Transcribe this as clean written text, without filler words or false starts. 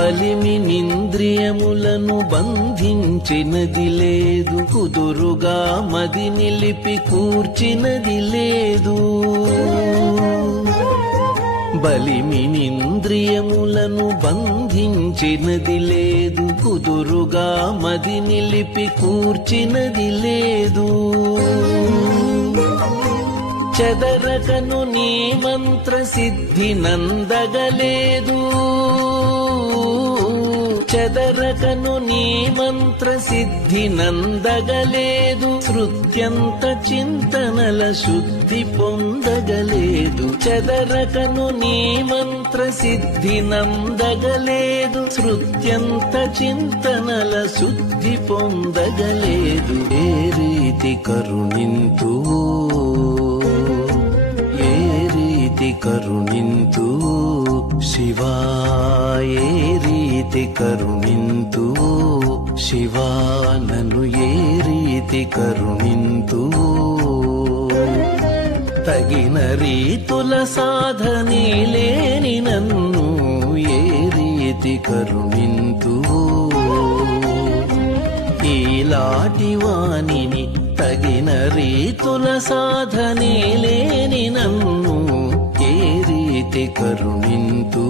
బలిమినింద్రియములను బంధించినది లేదు, కుదురుగా మది నిలిపి కూర్చినది లేదు. బలిమినింద్రియములను బంధించినది లేదు, కుదురుగా మది నిలిపి కూర్చినది లేదు. చెదరకను నీ మంత్ర సిద్ధి నందగలేదు, చెదరకను నీ మంత్ర సిద్ధి నందగలేదు. శృత్యంత చింతనల శుద్ధి పొందగలేదు, చెదరకను నీ మంత్ర సిద్ధి నందగలేదు. శృత్యంత చింతనల శుద్ధి పొందగలేదు. ఏ రీతి కరుణింతు, ఏ రీతి కరుణింతు శివా, ఏ రీతి కరుణింతు శివా, నన్ను ఏ రీతి కరుణింతు. తగిన రీతుల సాధనే లేని నన్ను ఏ రీతి కరుణింతు. ఈలాటి వాణిని తగిన రీతుల సాధనే లేని నన్ను ఏ రీతి కరుణింతు.